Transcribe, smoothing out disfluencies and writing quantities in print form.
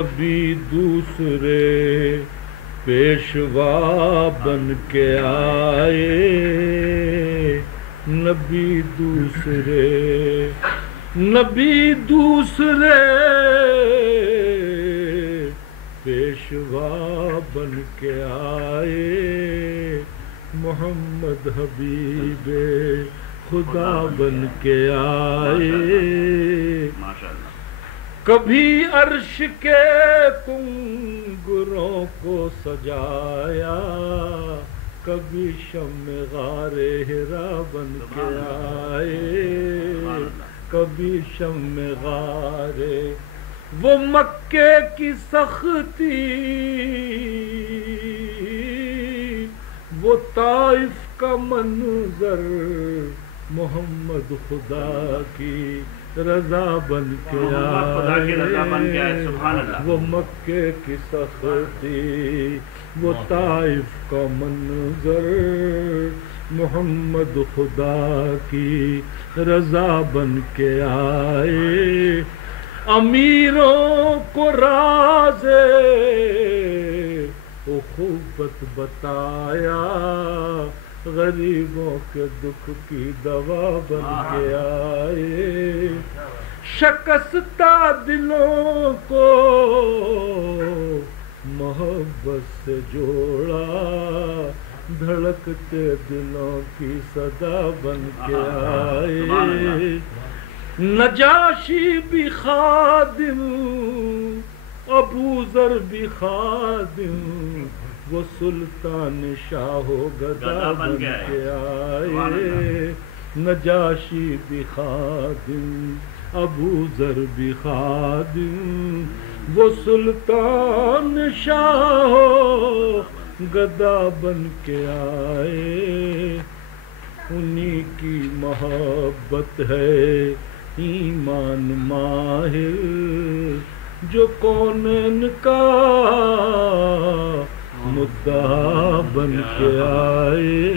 نبی دوسرے پیشوا بن کے آئے، نبی دوسرے پیشوا بن کے آئے، محمد حبیب خدا بن کے آئے۔ کبھی عرش کے تم گروں کو سجایا، کبھی شمع غار حرا بن کے آئے، کبھی شمع غار وہ مکے کی سختی، وہ طائف کا منظر، محمد خدا کی رضا بن کے آئے، وہ مکے کی سختی، وہ طائف کا منظر، محمد خدا کی رضا بن کے آئے۔ امیروں کو راز اخوت بتایا، غریبوں کے دکھ کی دوا بن کے آئے، شکستہ دلوں کو محبت سے جوڑا، دھڑکتے دلوں کی صدا بن کے آئے۔ نجاشی بھی خادم، ابو ذر بھی خادم، وہ سلطان شاہ و گدا بن کے آئے۔ نجاشی بھی خادم، ابو ذر بھی خادم، وہ سلطان شاہ و گدا بن کے آئے۔ انہی کی محبت ہے ایمان ماہر، جو کونین کا مدعا بن کے آئے۔